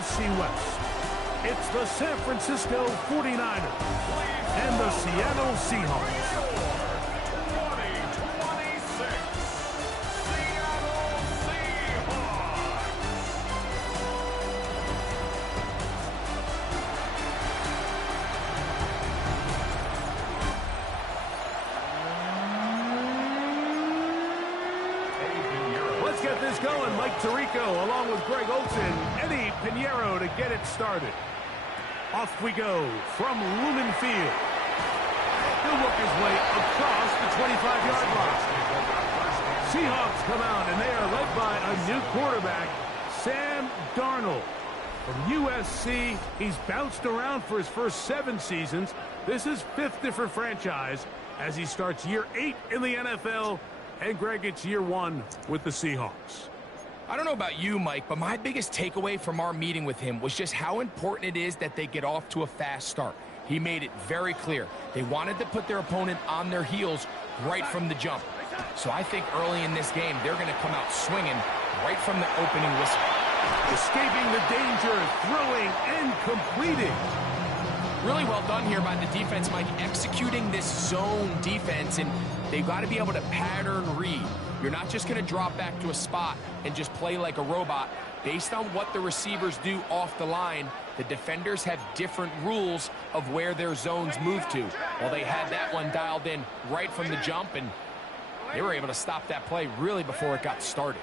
AFC West. It's the San Francisco 49ers and the Seattle Seahawks. Let's get this going. Mike Tirico along with Greg Olsen, Eddie Pinheiro to get it started. Off we go from Lumen Field. He'll work his way across the 25-yard line. Seahawks come out, and they are led by a new quarterback, Sam Darnold. From USC, he's bounced around for his first 7 seasons. This is 5th different franchise as he starts year 8 in the NFL. And Greg, it's year 1 with the Seahawks. I don't know about you, Mike, but my biggest takeaway from our meeting with him was just how important it is that they get off to a fast start. He made it very clear. They wanted to put their opponent on their heels right from the jump. So I think early in this game, they're going to come out swinging right from the opening whistle. Escaping the danger, throwing, and completing. Really well done here by the defense, Mike, executing this zone defense, and they've got to be able to pattern read. You're not just going to drop back to a spot and just play like a robot. Based on what the receivers do off the line, the defenders have different rules of where their zones move to. Well, they had that one dialed in right from the jump, and they were able to stop that play really before it got started.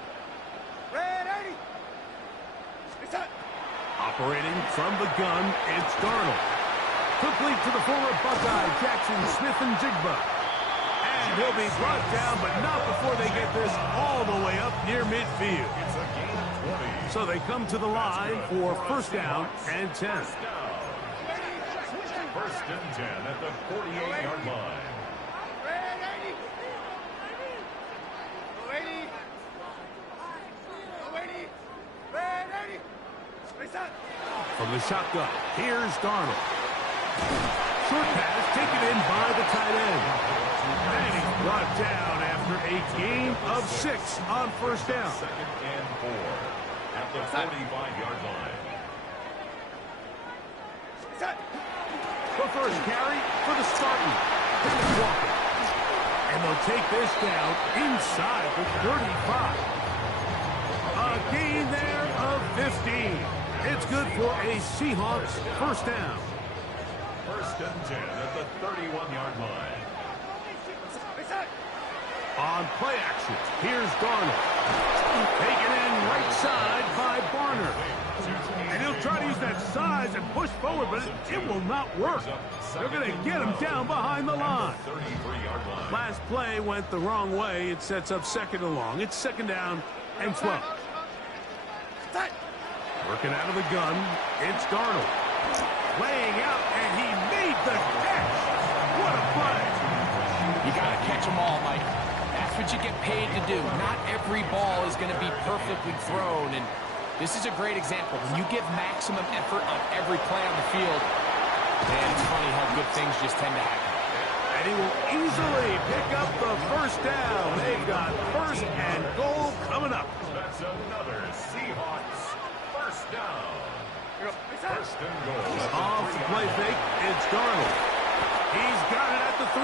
Operating from the gun, it's Darnold. Complete to the former Buckeye, Jackson Smith-Njigba. And he'll be brought down, but not before they get this all the way up near midfield. So they come to the line for first down and 10. First and 10 at the 48-yard line. From the shotgun, here's Darnold. Short pass taken in by the tight end. And he's brought down after a gain of 6 on first down. Second and 4 at the 45-yard line. The first carry for the Spartans. Dennis Walker. And they'll take this down inside the 35. A gain there of 15. It's good for a Seahawks first down. First and 10 at the 31-yard line. On play action, here's Darnold. Taken in right side by Barner. And he'll try to use that size and push forward, but it will not work. They're going to get him down behind the line. Last play went the wrong way. It sets up second and long. It's second down and 12. Working out of the gun, it's Darnold. Laying out, and he made the catch. What a play. You got to catch them all, Mike. That's what you get paid to do. Not every ball is going to be perfectly thrown, and this is a great example. When you give maximum effort on every play on the field, man, it's funny how good things just tend to happen. And he will easily pick up the first down. They've got first and goal coming up. That's another Seahawks first down. First and goal. Off the play fake, it's Darnold. He's got it at the 3.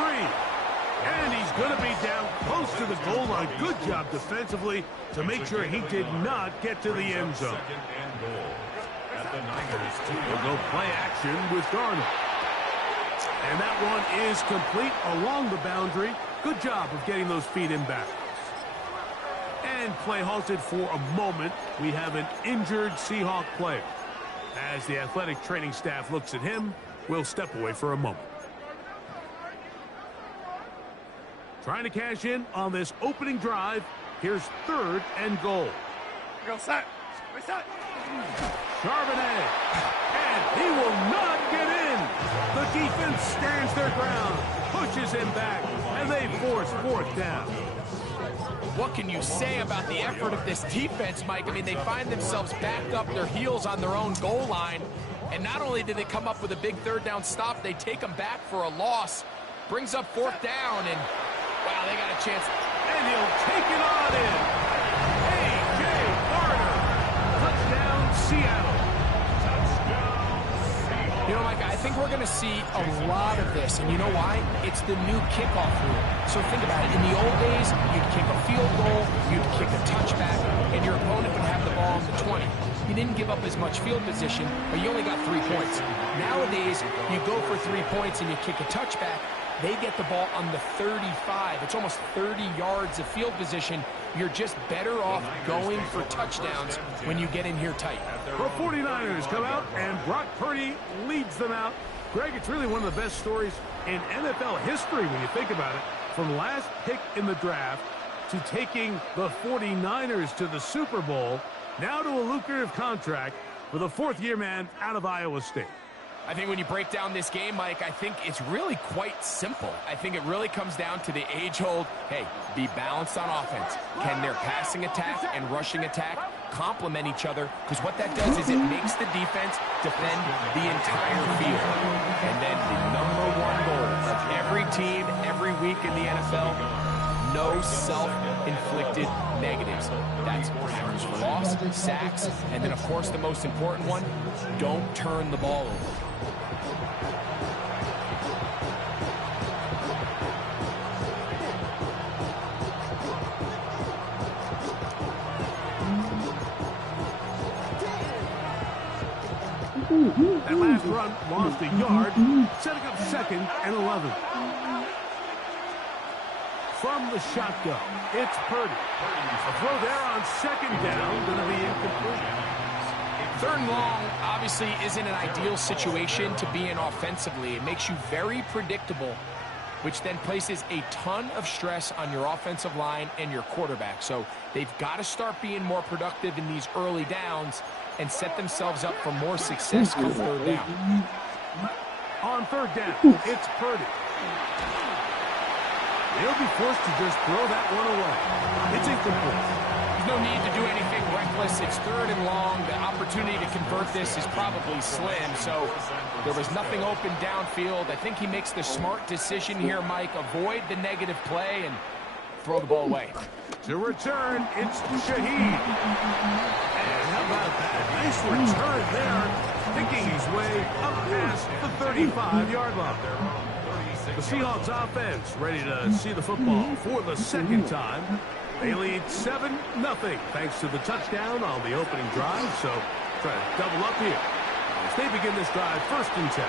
And he's going to be down close to the goal line. Good job defensively to make sure he did not get to the end zone. Second and goal at the Niners 2. We'll go play action with Darnold. And that one is complete along the boundary. Good job of getting those feet in back. And play halted for a moment. We have an injured Seahawk player. As the athletic training staff looks at him, we'll step away for a moment. Trying to cash in on this opening drive. Here's third and goal. Go set. Charbonnet. And he will not get in. The defense stands their ground, pushes him back, and they force fourth down. What can you say about the effort of this defense, Mike? I mean, they find themselves backed up their heels on their own goal line. And not only did they come up with a big third down stop, they take them back for a loss. Brings up fourth down, and wow, they got a chance. And he'll take it on in. A.J. Barner. Touchdown, Seattle. You know, Mike, I think we're going to see a lot of this, and you know why? It's the new kickoff rule. So think about it. In the old days, you'd kick a field goal, you'd kick a touchback, and your opponent would have the ball on the 20. You didn't give up as much field position, but you only got 3 points. Nowadays, you go for 3 points and you kick a touchback, they get the ball on the 35. It's almost 30 yards of field position. You're just better off going for touchdowns when you get in here tight. The 49ers come out, and Brock Purdy leads them out. Greg, it's really one of the best stories in NFL history when you think about it. From last pick in the draft to taking the 49ers to the Super Bowl, now to a lucrative contract with a fourth-year man out of Iowa State. I think when you break down this game, Mike, I think it's really quite simple. I think it really comes down to the age-old, hey, be balanced on offense. Can their passing attack and rushing attack complement each other? Because what that does is it makes the defense defend the entire field. And then the #1 goal of every team, every week in the NFL, no self-inflicted negatives. That's tackles for loss, sacks, and then, of course, the most important one, don't turn the ball over. That last run lost a yard, setting up 2nd and 11. From the shotgun, it's Purdy. A throw there on 2nd down, going to be incomplete. 3rd and long obviously isn't an ideal situation to be in offensively. It makes you very predictable, which then places a ton of stress on your offensive line and your quarterback. So they've got to start being more productive in these early downs and set themselves up for more success on 3rd down. On 3rd down, it's Purdy. He'll be forced to just throw that one away. It's incomplete. There's no need to do anything reckless. It's 3rd and long. The opportunity to convert this is probably slim. So there was nothing open downfield. I think he makes the smart decision here, Mike. Avoid the negative play and throw the ball away. To return, it's Shaheed. And how about that? Nice return there, picking his way up past the 35-yard line. The Seahawks offense ready to see the football for the 2nd time. They lead 7-0 thanks to the touchdown on the opening drive. So try to double up here as they begin this drive 1st and 10.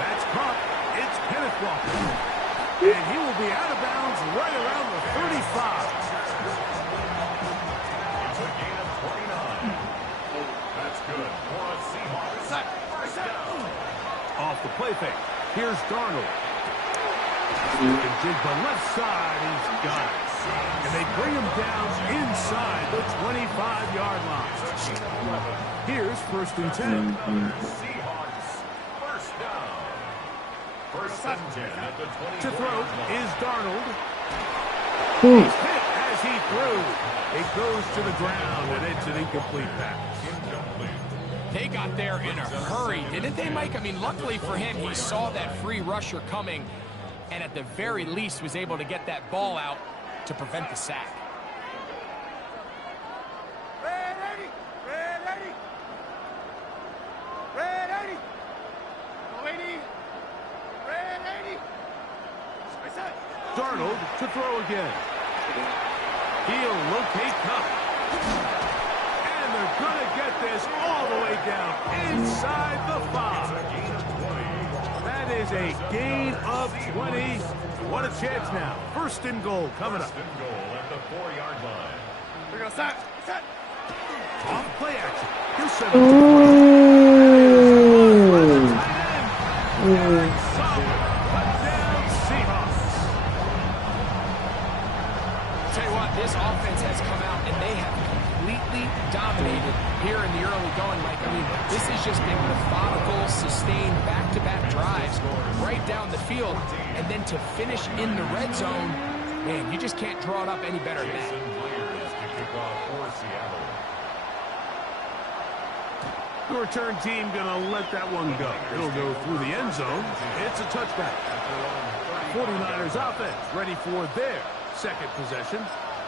That's caught. It's Kenneth Walker. And he will be out of bounds right around the 35. It's a gain of 29. That's good for a Seahawks. First down. Off the play fake. Here's Darnold. But left side, he's got it. And they bring him down inside the 25-yard line. Here's 1st and 10. Seahawks. First down. 1st and 10 at the 20. To throw is Darnold. He's hit as he threw. It goes to the ground, and it's an incomplete pass. They got there in a hurry, didn't they, Mike? I mean, luckily for him, he saw that free rusher coming, and at the very least was able to get that ball out to prevent the sack. Ready! Ready! Ready! Ready! Ready! Darnold to throw again. He'll locate Cup. And they're going to get this all the way down inside the 5. That is a gain of 20. What a chance now. 1st and goal coming up. 1st and goal at the 4-yard line. We're going to set. Off play action. He'll set touchdown Seahawks. Tell you what, this offense has come out and they have completely dominated here in the early going, Mike. I mean, this has just been methodical, sustained, back-to-back drives right down the field. And then to finish in the red zone, man, you just can't draw it up any better than that. The return team going to let that one go. It'll go through the end zone. It's a touchback. 49ers offense ready for their 2nd possession.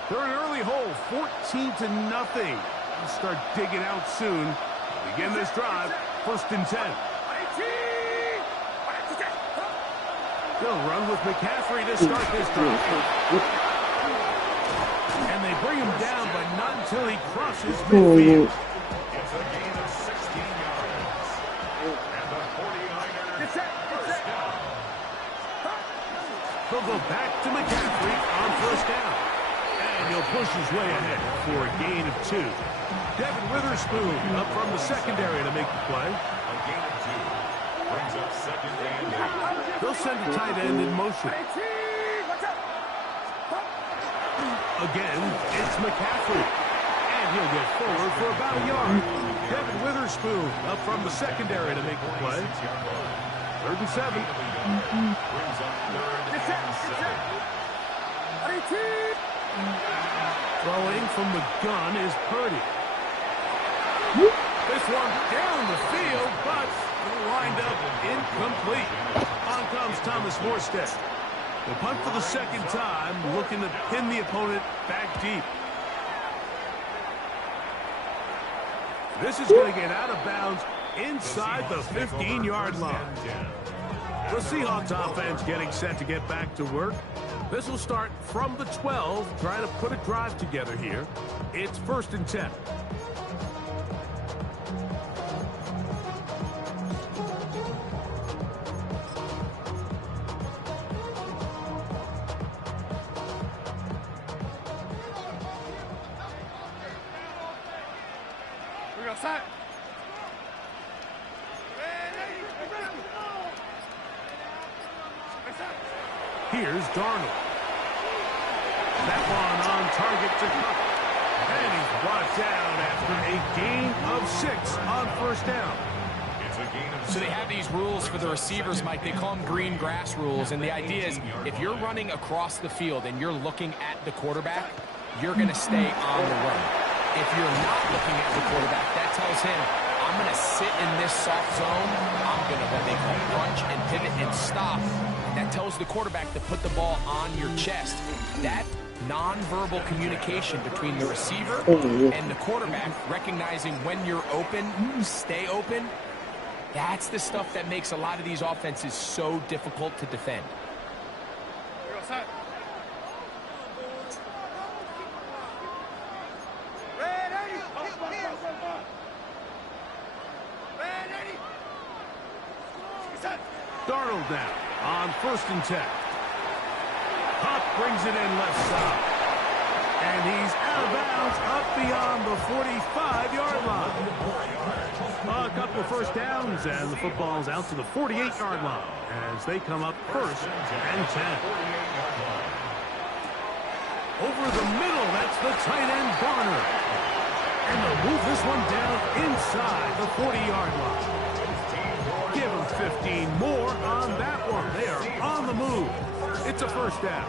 They're an early hole, 14-0. They'll start digging out soon. Begin this drive, 1st and 10. They'll run with McCaffrey to start this drive. And they bring him down, but not until he crosses midfield. It's a gain of 16 yards. And the 49ers first down. They'll go back to McCaffrey on first down. And he'll push his way ahead for a gain of 2. Devin Witherspoon up from the secondary to make the play. A gain of 2. Brings up second and 8. They'll send the tight end in motion. Again, it's McCaffrey. And he'll get forward for about a yard. Devin Witherspoon up from the secondary to make the play. 3rd and 7. Brings up 3rd and 7. Throwing from the gun is Purdy. This one down the field, but lined up incomplete. On comes Thomas Morstead. They punt for the second time, looking to pin the opponent back deep. This is going to get out of bounds inside the 15-yard line. The Seahawks offense getting set to get back to work. This will start from the 12, trying to put a drive together here. It's 1st and 10. We're going to start. Here's Darnold. That one on target to Cup. And he's brought down after a gain of 6 on first down. It's a gain of 6. So they have these rules for the receivers, Mike. They call them green grass rules. And the idea is if you're running across the field and you're looking at the quarterback, you're going to stay on the run. If you're not looking at the quarterback, that tells him, I'm going to sit in this soft zone. I'm going to what they call crunch and pivot and stop. That tells the quarterback to put the ball on your chest. That nonverbal communication between the receiver and the quarterback, recognizing when you're open, stay open, that's the stuff that makes a lot of these offenses so difficult to defend. We're going to start. Darnold now on 1st and 10. Huck brings it in left side. And he's out of bounds up beyond the 45-yard line. A couple of first downs, and the football's out to the 48-yard line as they come up 1st and 10. Over the middle, that's the tight end, Garner. And they'll move this one down inside the 40-yard line. Give them 15 more on that one. They are on the move. It's a first down.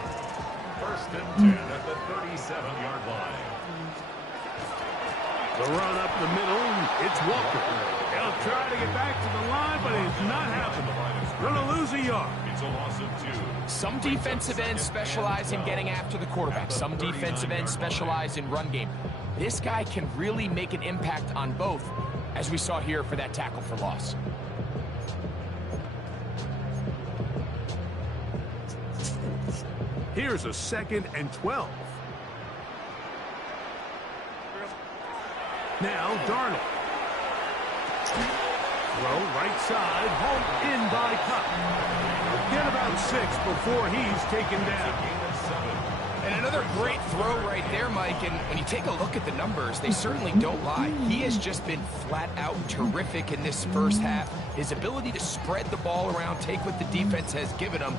1st and 10 at the 37-yard line. The run up the middle, it's Walker. He'll try to get back to the line, but it's not happening. Going to lose a yard. It's a loss of 2. Some defensive ends specialize in getting after the quarterback. Some defensive ends specialize in run game. This guy can really make an impact on both, as we saw here for that tackle for loss. Here's a 2nd and 12. Now Darnold. Throw right side, hauled in by Cup. Get about 6 before he's taken down. And another great throw right there, Mike. And when you take a look at the numbers, they certainly don't lie. He has just been flat out terrific in this first half. His ability to spread the ball around, take what the defense has given him.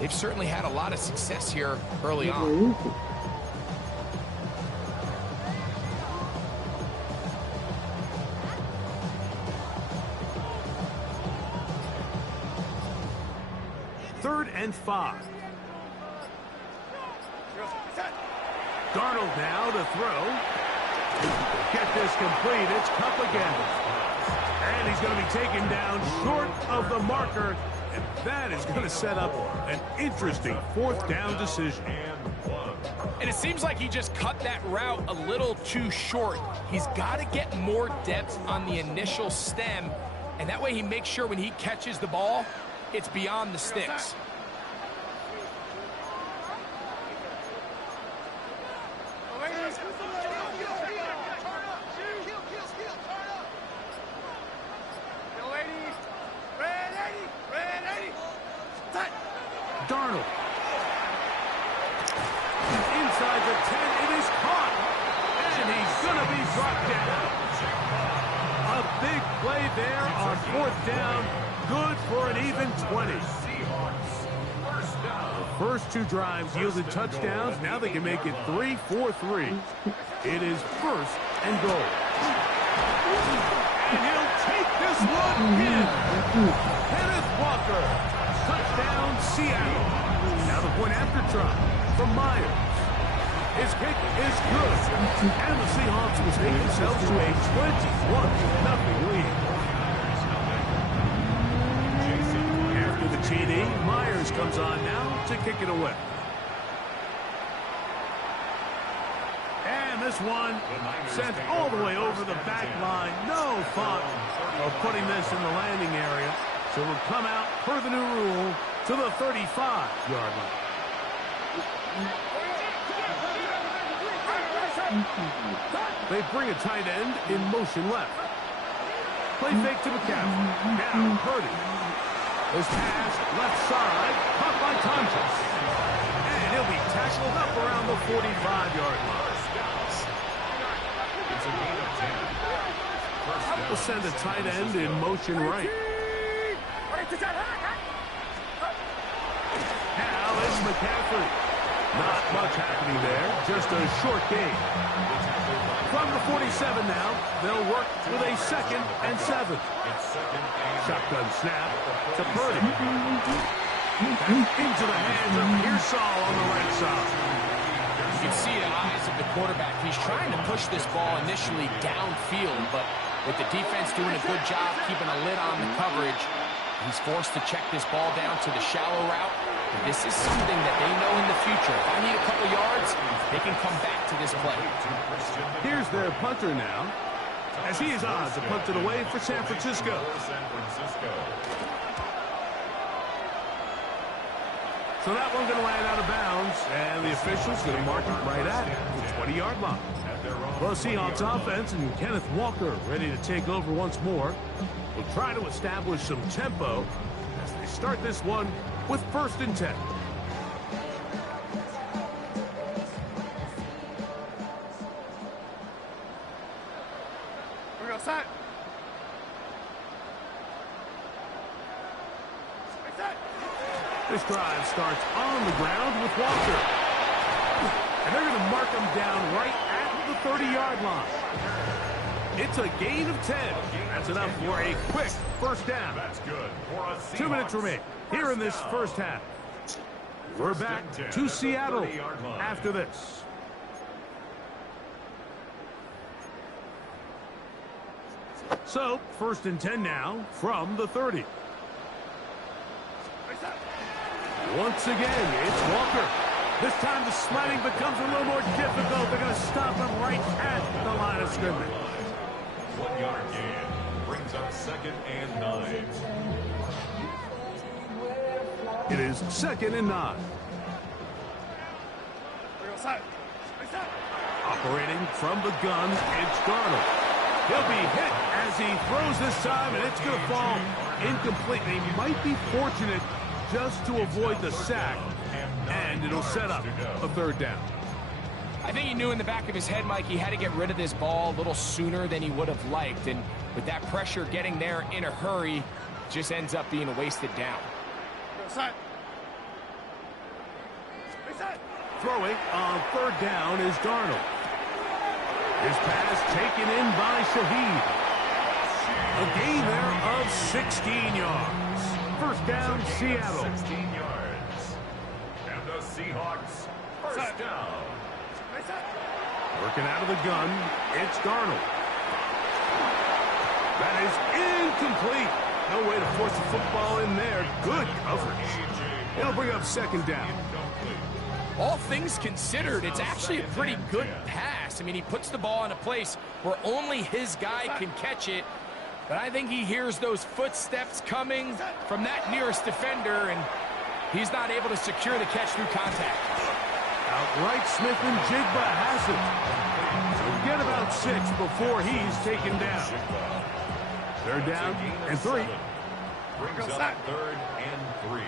They've certainly had a lot of success here early on. Third and 5. Darnold now to throw. Get this complete. It's Cup again. And he's going to be taken down short of the marker. And that is going to set up an interesting 4th down decision. And it seems like he just cut that route a little too short. He's got to get more depth on the initial stem. And that way he makes sure when he catches the ball, it's beyond the sticks. play there on fourth down. Good for an even 20. The first two drives yielded touchdowns. Now they can make it 3-4-3. It is first and goal. And he'll take this one in. Kenneth Walker. Touchdown, Seattle. Now the point after try from Myers. His kick is good. And the Seahawks will take themselves to a 21-0 lead. After the TD, Myers comes on now to kick it away. And this one sent all the way over the back line. No thought of putting this in the landing area. So it will come out per the new rule to the 35-yard line. They bring a tight end in motion left. Play fake to McCaffrey. Now Purdy. This pass left side, caught by Thompson. And he'll be tackled up around the 45-yard line. We'll send a tight end in motion right. Now it's McCaffrey. Not much happening there, just a short gain. From the 47 now, they'll work with a 2nd and 7. Shotgun snap to Purdy. Into the hands of Pearsall on the right side. You can see the eyes of the quarterback. He's trying to push this ball initially downfield, but with the defense doing a good job keeping a lid on the coverage, he's forced to check this ball down to the shallow route. And this is something that they know in the future. If I need a couple yards, they can come back to this play. Here's their punter now, as he is on to punt it away for San Francisco. So that one's going to land out of bounds, and the official's going to mark it right at it, the 20-yard line. Well, Seahawks offense and Kenneth Walker ready to take over once more. Will try to establish some tempo as they start this one with 1st and 10. We're outside. This drive starts on the ground with Walker. And they're going to mark him down right at the 30-yard line. It's a gain of 10. That's enough for a quick first down. 2 minutes remain here in this first half. We're back to Seattle after this. So, 1st and 10 now from the 30. Once again, it's Walker. This time the sliding becomes a little more difficult. They're going to stop him right at the line of scrimmage. 1-yard gain brings up 2nd and 9. It is 2nd and 9. We're outside. Operating from the gun, it's Darnold. He'll be hit as he throws this time, and it's going to fall incomplete. He might be fortunate just to avoid the sack, and it'll set up a 3rd down. I think he knew in the back of his head, Mike, he had to get rid of this ball a little sooner than he would have liked. And with that pressure getting there in a hurry, just ends up being a wasted down. Throwing on 3rd down is Darnold. His pass taken in by Shaheed. A gain there of 16 yards. 1st down, Seattle. 16 yards. And the Seahawks, 1st down. Working out of the gun, it's Darnold. That is incomplete. No way to force the football in there. Good coverage. It'll bring up 2nd down. All things considered, it's actually a pretty good pass. I mean, he puts the ball in a place where only his guy can catch it. But I think he hears those footsteps coming from that nearest defender, and he's not able to secure the catch through contact. Outright Smith and Jigba has it. So get about 6 before he's taken down. 3rd down and 3. Brings up 3rd and 3.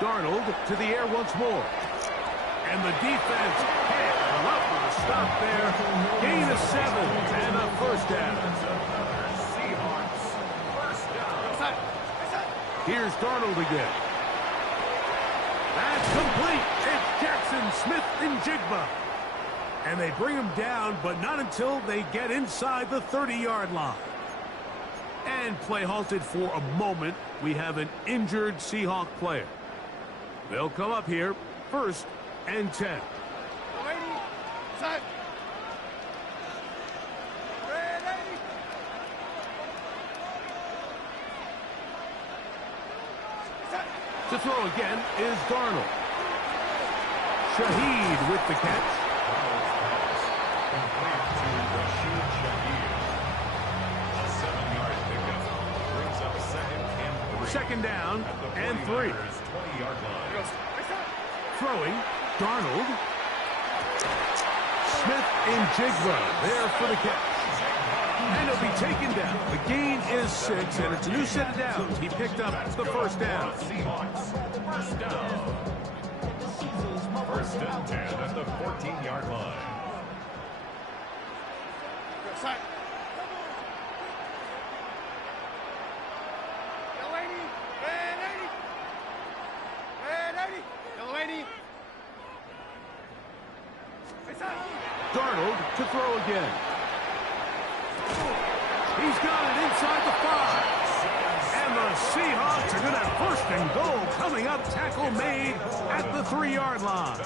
Darnold to the air once more. And the defense can't Enough with a stop there. Gain of 7 and a first down. Seahawks. First down. Here's Darnold again. That's complete. It's Jackson Smith-Njigba. And they bring him down, but not until they get inside the 30-yard line. And play halted for a moment. We have an injured Seahawk player. They'll come up here, 1st and 10. To throw again is Darnold. Shaheed with the catch. Complete to Rashid Shaheed. A 7-yard pickup brings up 2nd and 3. Second down and 3. 20-yard line. Throwing, Darnold. Smith-Njigba there for the catch. And he'll be taken down. The gain is 6, and it's a new set of downs. He picked up the first down. Seahawks. First down. 1st and 10 at the 14-yard line. Darnold to throw again. He's got it inside the 5. And the Seahawks are going to have 1st and goal coming up. Tackle made at the 3-yard line.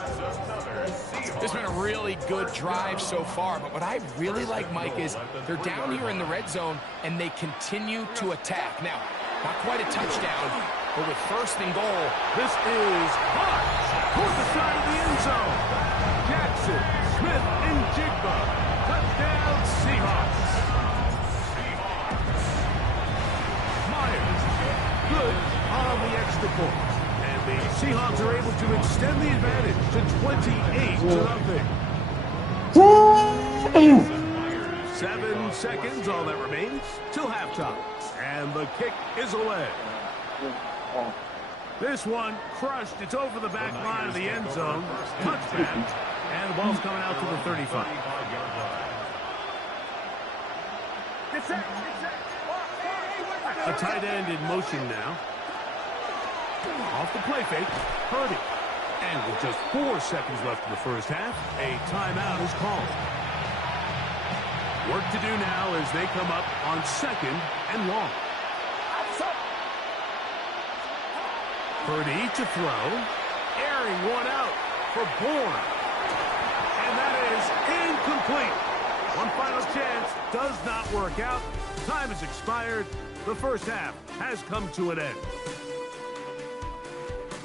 It's been a really good drive so far, but what I really like, Mike, is they're down here in the red zone, and they continue to attack. Now, not quite a touchdown, but with 1st and goal. This is hot toward the side of the end zone. Jackson Smith-Njigba. Touchdown, Seahawks. Myers, good on the extra point. And the Seahawks are able to extend the advantage to 28-0. 7 seconds, all that remains, till halftime. And the kick is away. This one crushed. It's over the back line of the end zone. Touchback. And the ball's coming out to the 35. A tight end in motion now. Off the play fake, Purdy. And with just 4 seconds left in the first half, a timeout is called. Work to do now as they come up on 2nd and long. Purdy to throw. Airing one out for Bourne. And that is incomplete. One final chance does not work out. Time has expired. The first half has come to an end.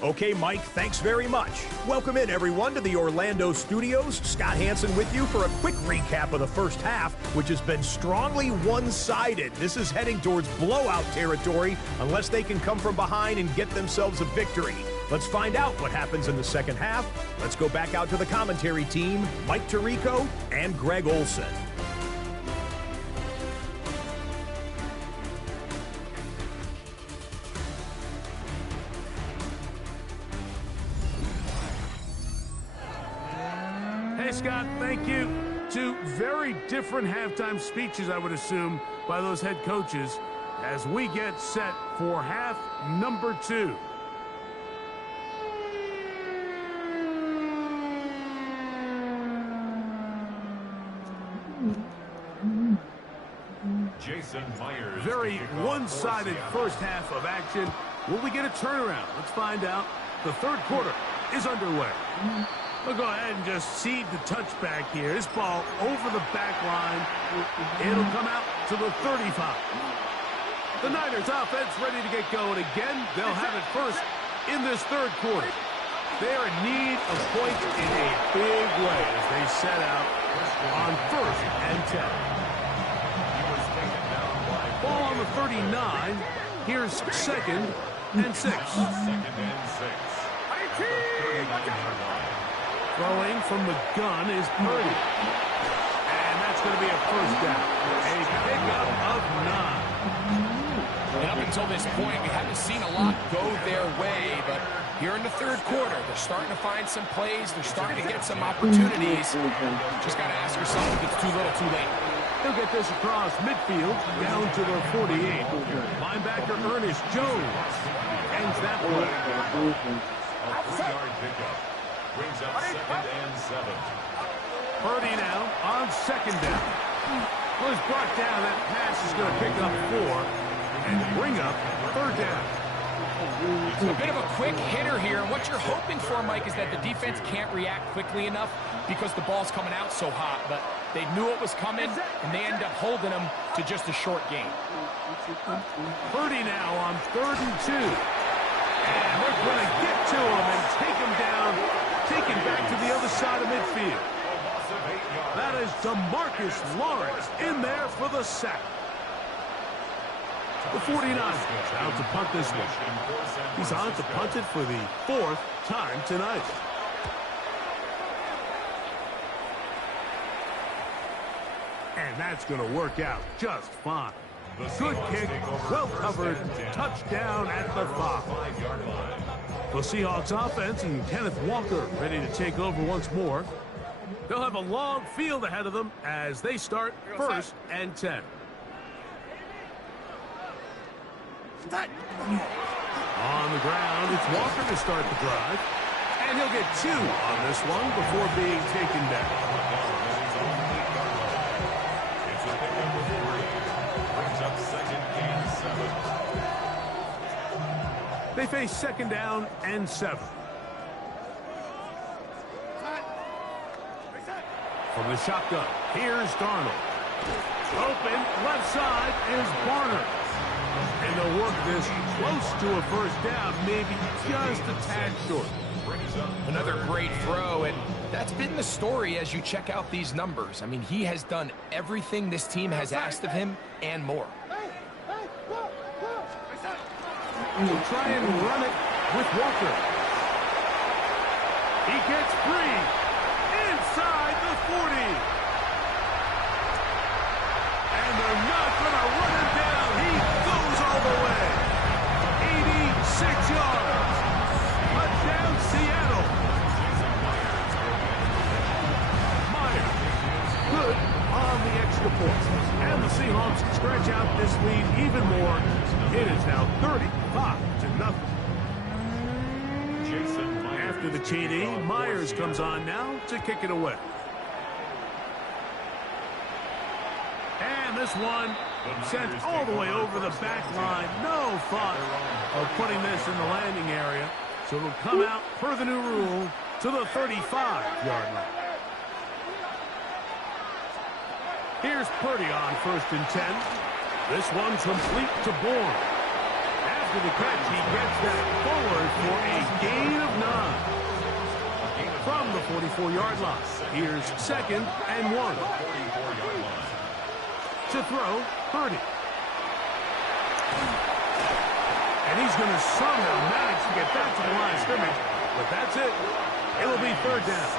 Okay, Mike, thanks very much. Welcome in, everyone, to the Orlando studios. Scott Hansen with you for a quick recap of the first half, which has been strongly one-sided. This is heading towards blowout territory unless they can come from behind and get themselves a victory. Let's find out what happens in the second half. Let's go back out to the commentary team, Mike Tirico and Greg Olson. Hey, Scott, thank you. 2 very different halftime speeches, I would assume, by those head coaches as we get set for half number 2. Jason Myers. Very one-sided first half of action. Will we get a turnaround? Let's find out. The third quarter is underway. We'll go ahead and just cede the touchback here. This ball over the back line. It'll come out to the 35. The Niners offense ready to get going again. They'll have it first in this third quarter. They are in need of points in a big way as they set out on 1st and 10. Ball on the 39. Here's 2nd and 6. Throwing from the gun is Purdy. And that's going to be a first down. A pickup of 9. And up until this point, we haven't seen a lot go their way, but Here in the third quarter, they're starting to find some plays. They're starting to get some opportunities. Just got to ask yourself if it's too little, too late. He'll get this across midfield, down to the 48. Linebacker Ernest Jones ends that play. A 3-yard pickup. Brings up 2nd and 7. Purdy now on 2nd down. Was brought down. That pass is going to pick up 4 and bring up 3rd down. A bit of a quick hitter here, and what you're hoping for, Mike, is that the defense can't react quickly enough because the ball's coming out so hot, but they knew it was coming, and they end up holding them to just a short gain. Purdy now on 3rd and 2. And they're going to get to him and take him down, take him back to the other side of midfield. That is DeMarcus Lawrence in there for the sack. The 49ers out to punt this one. He's on to punt it for the 4th time tonight. And that's going to work out just fine. Good kick, well covered, touchdown at the 5-yard line. The Seahawks offense and Kenneth Walker ready to take over once more. They'll have a long field ahead of them as they start 1st and 10. On the ground, it's Walker to start the drive. And he'll get 2 on this one before being taken down. It's a pickup of 3. Brings up 2nd and 7. They face 2nd down and 7. From the shotgun, here's Darnold. Open, left side is Barner. And they'll work this close to a 1st down, maybe just a tad short. Another great throw, and that's been the story as you check out these numbers. I mean, he has done everything this team has asked of him and more. He'll try and run it with Walker. He gets free inside the 40. And they're not going to run him down. He goes all the way. 86 yards. Touchdown, Seattle. Myers, good on the extra point. And the Seahawks stretch out this lead even more. It is now 35-0. After the TD, Myers comes on now to kick it away. And this one sent all the way over the back line. No thought of putting this in the landing area. So it'll come out per the new rule to the 35-yard line. Here's Purdy on 1st and 10. This one's complete to Bourne. After the catch, he gets that forward for a gain of 9. From the 44-yard line, here's 2nd and 1. To throw, Purdy. And he's going to somehow manage to get back to the line of scrimmage, but that's it. It'll be 3rd down.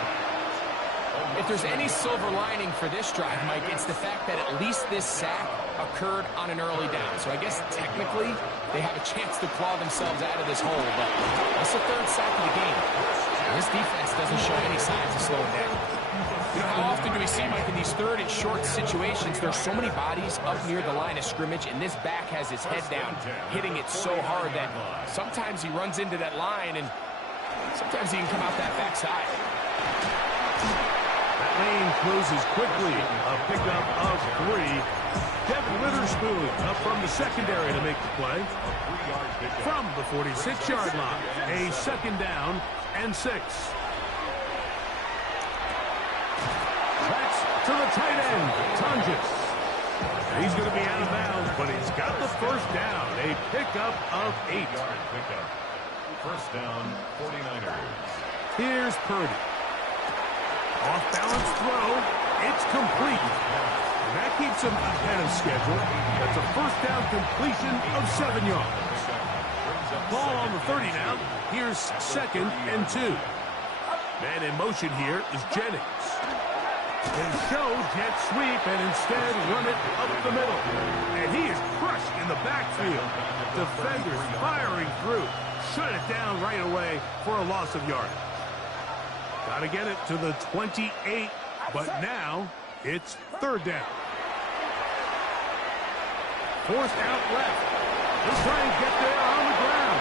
If there's any silver lining for this drive, Mike, it's the fact that at least this sack occurred on an early down. So I guess technically they have a chance to claw themselves out of this hole, but that's the 3rd sack of the game. And this defense doesn't show any signs of slowing down. You know, how often do we see, Mike, in these 3rd and short situations, there's so many bodies up near the line of scrimmage, and this back has his head down, hitting it so hard that sometimes he runs into that line, and sometimes he can come out that backside. That lane closes quickly. A pickup of 3. Devin Witherspoon up from the secondary to make the play. From the 46-yard line, a 2nd down and 6. That's to the tight end, Tonjes. He's going to be out of bounds, but he's got the 1st down. A pickup of 8. 1st down, 49ers. Here's Purdy. Off-balance throw. It's complete. And that keeps him ahead of schedule. That's a 1st down completion of 7 yards. Ball on the 30 now. Here's 2nd and 2. Man in motion here is Jennings. They show jet sweep and instead run it up the middle. And he is crushed in the backfield. Defenders firing through. Shut it down right away for a loss of yardage. Got to get it to the 28, but now it's third down. Forced out left. Let's try and get there on the ground.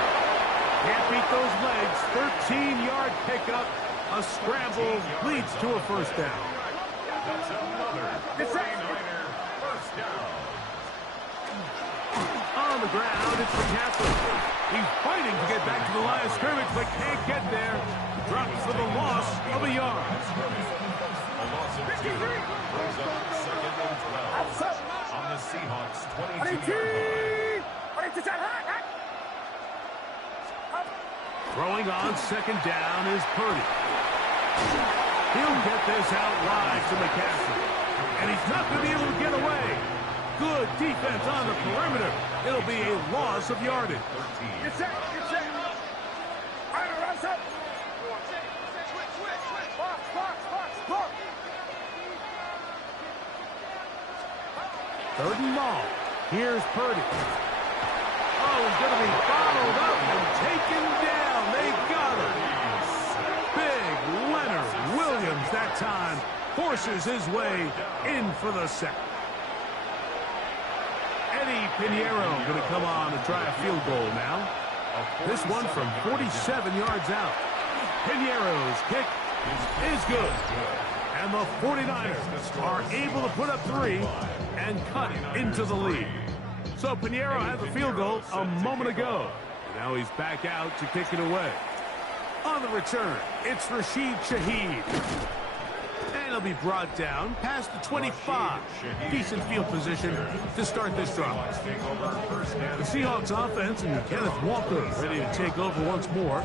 Can't beat those legs. 13-yard pickup. A scramble leads to a first down. That's another 49er first down. On the ground, it's McCaffrey. He's fighting to get back to the line of scrimmage, but can't get there. Drops for the loss of a yard. A loss of 2 brings up second and 12 on the Seahawks 22-yard line. Throwing on second down is Purdy. He'll get this out wide to McCaffrey. And he's not going to be able to get away. Good defense on the perimeter. It'll be a loss of yardage. Get set. Get set. All right, rise up. Box. Third and long. Here's Purdy. Oh, he's going to be bottled up and taken down. They got him. Big Leonard Williams that time forces his way in for the sack. Eddie Pinheiro going to come on and try a field goal now. This one from 47 yards out. Pinheiro's kick is good. And the 49ers are able to put up 3 and cut into the lead. So Pinheiro had the field goal a moment ago. Now he's back out to kick it away. On the return, it's Rashid Shaheed. And he'll be brought down past the 25. Decent field position to start this drive. The Seahawks offense and Kenneth Walker ready to take over once more.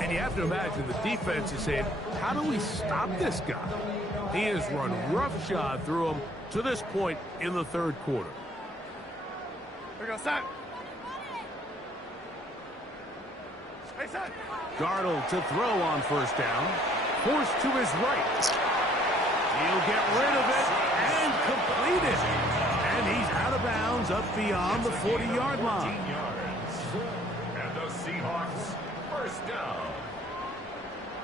And you have to imagine the defense is saying, how do we stop this guy? He has run roughshod through him to this point in the third quarter. Here we go, son. Hey, son. Darnold to throw on first down. Forced to his right. He'll get rid of it and complete it. And he's out of bounds up beyond the 40-yard line. And the Seahawks first down.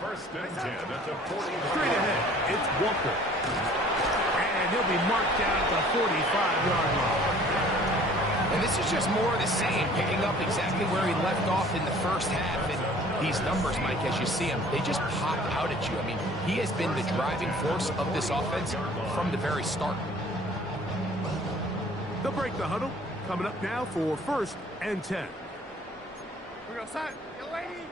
First and 10 at the 40. Straight ahead, it's Walker. And he'll be marked down at the 45-yard line. And this is just more of the same, picking up exactly where he left off in the first half. And these numbers, Mike, as you see them, they just pop out at you. I mean, he has been the driving force of this offense from the very start. They'll break the huddle. Coming up now for first and 10. Here we go, son. Get lady.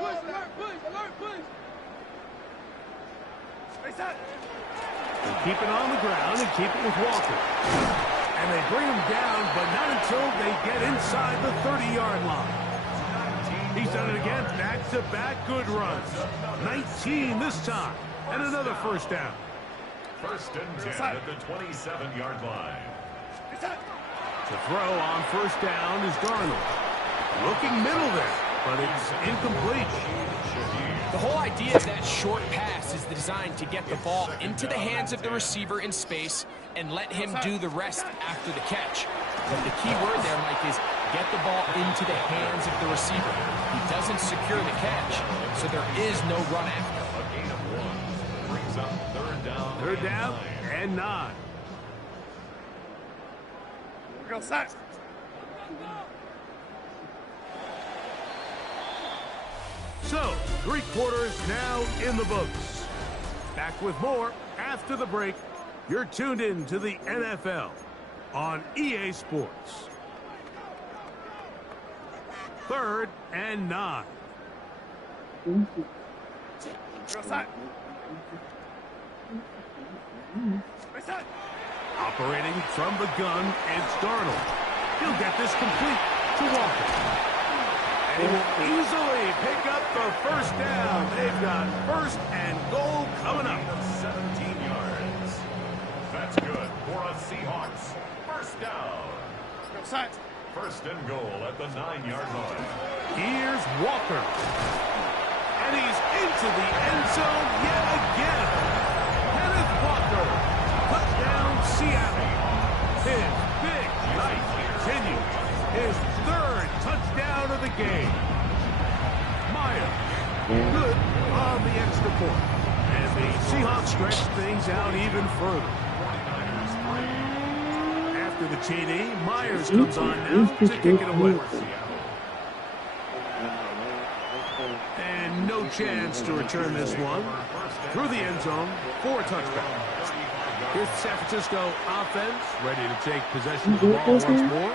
Alert, please. Hey, son. They keep it on the ground and keep it with Walker. And they bring him down, but not until they get inside the 30-yard line. He's done it again, back-to-back good runs. 19 this time, and another first down. First and 10 at the 27-yard line. To throw on first down is Darnold. Looking middle there, but it's incomplete. The whole idea of that short pass is designed to get the ball into the hands of the receiver in space and let him do the rest after the catch. But the key word there, Mike, is get the ball into the hands of the receiver. He doesn't secure the catch, so there is no run after. A gain of 1 brings up third down and 9. Here we go, son. So, 3 quarters now in the books. Back with more after the break. You're tuned in to the NFL on EA Sports. Third and 9. Here we go, son. Hey, son. Operating from the gun, it's Darnold. He'll get this complete to Walker. And he will easily pick up the first down. They've got first and goal coming up. 17 yards. That's good for a Seahawks. First down. Go, son. First and goal at the 9-yard line. Here's Walker. And he's into the end zone yet again. Kenneth now stretch things out even further. After the TD, Myers comes on now to kick it away. And no chance to return this one through the end zone for a touchdown. Here's the San Francisco offense ready to take possession of the ball once more.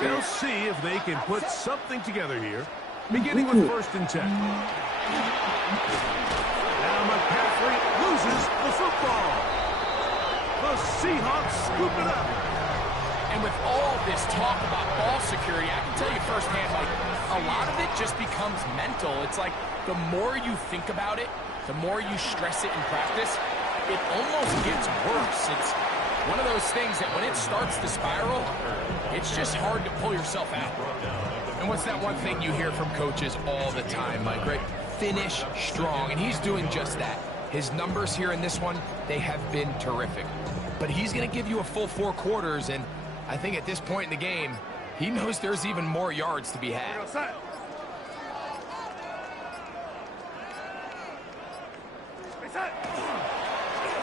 They'll see if they can put something together here, beginning with 1st and 10. Now McCaffrey loses the football. The Seahawks scoop it up. And with all this talk about ball security, I can tell you firsthand, like, a lot of it just becomes mental. It's like the more you think about it, the more you stress it in practice, it almost gets worse. It's one of those things that when it starts to spiral, it's just hard to pull yourself out. And what's that one thing you hear from coaches all the time, Mike, right? Finish strong, and he's doing just that. His numbers here in this one, they have been terrific. But he's going to give you a full 4 quarters, and I think at this point in the game, he knows there's even more yards to be had.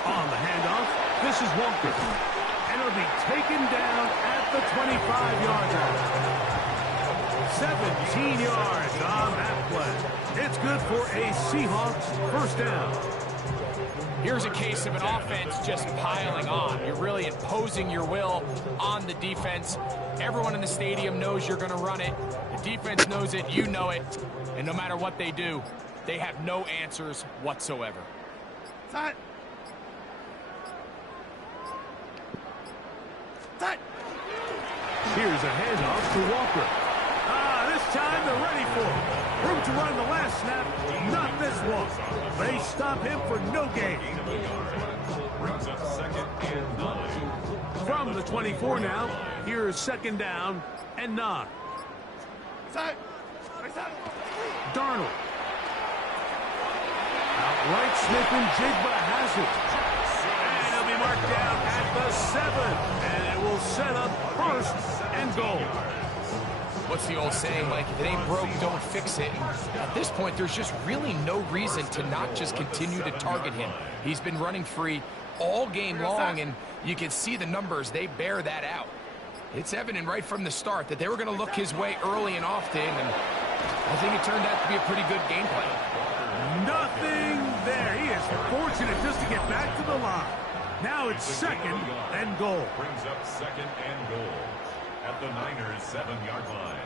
On the handoff, this is Walker. And it'll be taken down at the 25-yard line. 17 yards on that play. It's good for a Seahawks 1st down. Here's a case of an offense just piling on. You're really imposing your will on the defense. Everyone in the stadium knows you're going to run it. The defense knows it, you know it. And no matter what they do, they have no answers whatsoever. Here's a handoff to Walker. This time they're ready for it. Room to run the last snap, not this one. They stop him for no gain. Brings up 2nd and 9. From the 24 now, here's 2nd down and 9. Darnold. Outright sniffing Jigba has it. And it'll be marked down at the 7. And it will set up 1st and goal. What's the old saying, Mike? If it ain't broke, don't fix it. And at this point, there's just really no reason to not just continue to target him. He's been running free all game long, and you can see the numbers. They bear that out. It's evident right from the start that they were going to look his way early and often, and I think it turned out to be a pretty good game plan. Nothing there. He is fortunate just to get back to the line. Now it's 2nd and goal. Brings up 2nd and goal at the Niners' 7-yard line.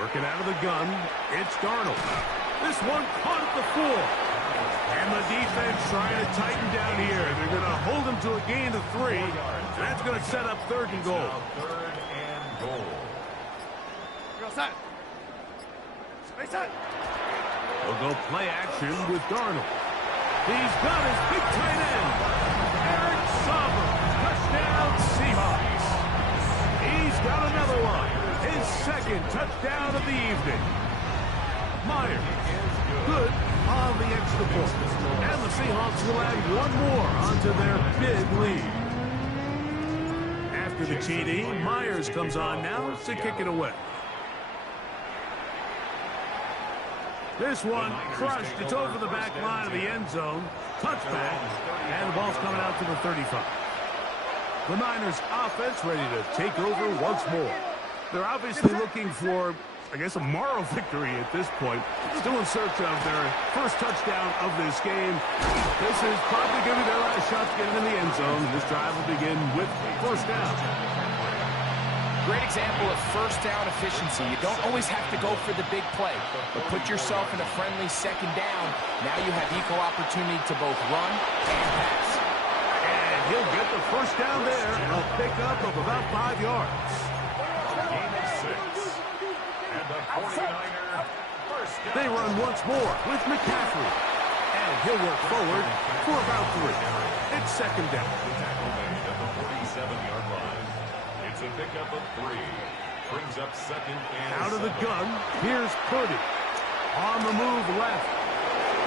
Working out of the gun, it's Darnold. This one caught at the 4. And the defense trying to tighten down here. They're going to hold him to a gain of 3. That's going to set up 3rd and goal. 3rd and goal. They'll go play action with Darnold. He's got his big tight end. Eric Sauber. Touchdown, Seahawks. He's got another one. His 2nd touchdown of the evening. Myers. Good on the extra point. And the Seahawks will add one more onto their big lead. After the TD, Myers comes on now to kick it away. This one crushed. It's over the back line of the end zone. Touchback. And the ball's coming out to the 35. The Niners offense ready to take over once more. They're obviously looking for, I guess, a moral victory at this point. Still in search of their 1st touchdown of this game. This is probably going to be their last shot to get it in the end zone. This drive will begin with 1st down. Great example of 1st down efficiency. You don't always have to go for the big play, but put yourself in a friendly 2nd down. Now you have equal opportunity to both run and pass. And he'll get the 1st down there. A pickup of about 5 yards. Gain of 6. And the 49er 1st down. They run once more with McCaffrey. And he'll work forward for about 3. It's 2nd down. Tackle made at the 47-yard line. It's a pickup of 3. Brings up 2nd and Out of the 7. gun, here's Purdy. On the move left.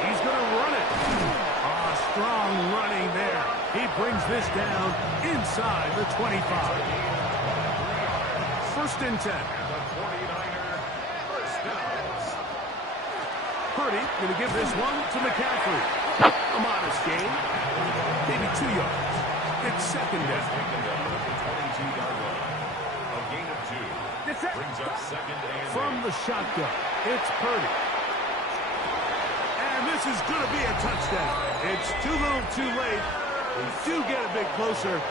He's going to run it. Strong running there. He brings this down inside the 25. first and 10. And the 49er first down. Purdy going to give this one to McCaffrey. A modest gain, maybe 2 yards. It's second down. Taken down at the 22-yard line. A gain of 2. Brings up second and From the shotgun, it's Purdy. And this is going to be a touchdown. It's too little too late. We do get a bit closer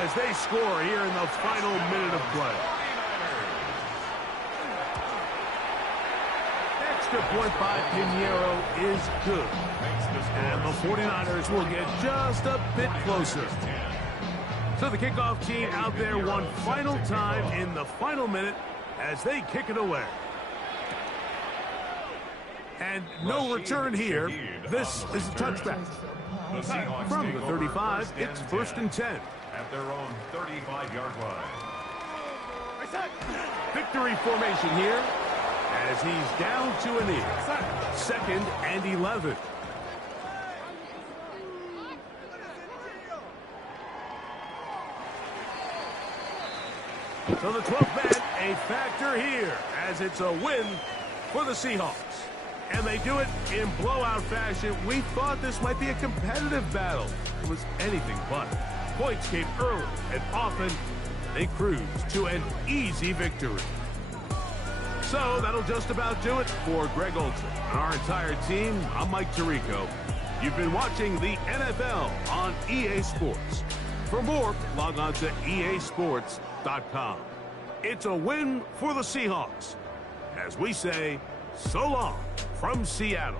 as they score here in the final minute of play. Extra point by Pinheiro is good. And the 49ers will get just a bit closer. So the kickoff team out there one final time in the final minute as they kick it away. And no return here. This is a touchback. From the 35, it's first and 10. At their own 35-yard line. Victory formation here as he's down to a knee. Second and 11. So the 12th man, a factor here as it's a win for the Seahawks. And they do it in blowout fashion. We thought this might be a competitive battle. It was anything but. Points came early and often. They cruised to an easy victory. So that'll just about do it for Greg Olson and our entire team. I'm Mike Tirico. You've been watching the NFL on EA Sports. For more, log on to easports.com. It's a win for the Seahawks. As we say, so long from Seattle.